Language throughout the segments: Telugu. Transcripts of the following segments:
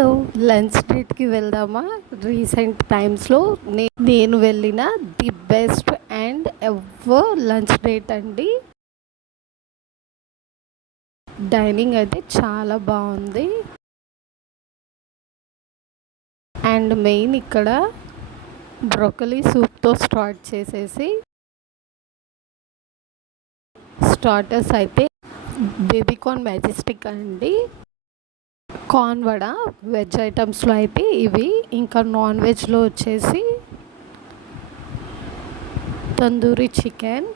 హలో, లంచ్ డేట్కి వెళ్దామా? రీసెంట్ టైమ్స్లో నేను వెళ్ళిన the best and ever lunch date అండి. డైనింగ్ అయితే చాలా బాగుంది. అండ్ మెయిన్ ఇక్కడ బ్రోకలీ సూప్తో స్టార్ట్ చేసేసి స్టార్టర్స్ అయితే బేబీకార్న్ మ్యాజెస్టిక్ అండి, కార్న్ వడ. వెజ్ ఐటమ్స్లో అయితే ఇవి. ఇంకా నాన్ వెజ్లో వచ్చేసి తందూరి చికెన్,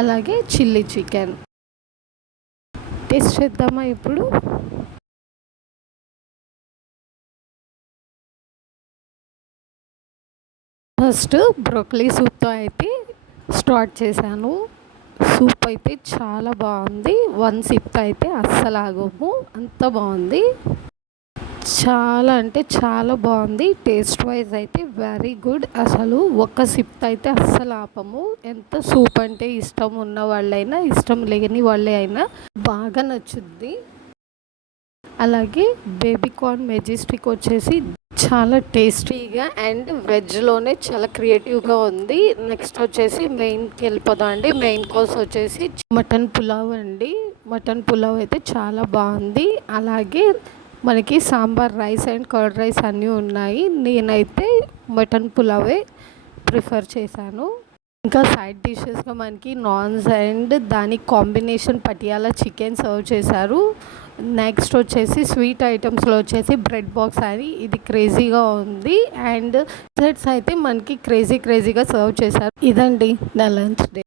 అలాగే చిల్లీ చికెన్. టేస్ట్ చేద్దామా ఇప్పుడు? ఫస్ట్ బ్రోకలీ సూప్తో అయితే స్టార్ట్ చేశాను. సూప్ అయితే చాలా బాగుంది. వన్ సిప్తో అయితే అస్సలు ఆగము, అంత బాగుంది. చాలా అంటే చాలా బాగుంది. టేస్ట్ వైజ్ అయితే వెరీ గుడ్. అసలు ఒక్క సిప్ అయితే అస్సలు ఆపము. ఎంత సూప్ అంటే ఇష్టం ఉన్న వాళ్ళైనా ఇష్టం లేని వాళ్ళే అయినా బాగా నచ్చుద్ది. అలాగే బేబీకార్న్ మెజెస్టిక్ వచ్చేసి చాలా టేస్టీగా అండ్ వెజ్లోనే చాలా క్రియేటివ్గా ఉంది. నెక్స్ట్ వచ్చేసి మెయిన్కి వెళ్ళిపోదాం అండి. మెయిన్ కోర్స్ వచ్చేసి మటన్ పులావ్ అండి. మటన్ పులావ్ అయితే చాలా బాగుంది. అలాగే మనకి sambar rice and curd rice అన్నీ ఉన్నాయి. నేనైతే మటన్ పులావే ప్రిఫర్ చేశాను. ఇంకా సైడ్ డిషెస్గా మనకి నాన్స్ అండ్ దానికి కాంబినేషన్ పటియాలా చికెన్ సర్వ్ చేశారు. నెక్స్ట్ వచ్చేసి స్వీట్ ఐటమ్స్లో వచ్చేసి బ్రెడ్ బాక్స్ అని, ఇది క్రేజీగా ఉంది. అండ్ డెజర్ట్స్ అయితే మనకి క్రేజీగా సర్వ్ చేశారు. ఇదండి నా లంచ్ డే.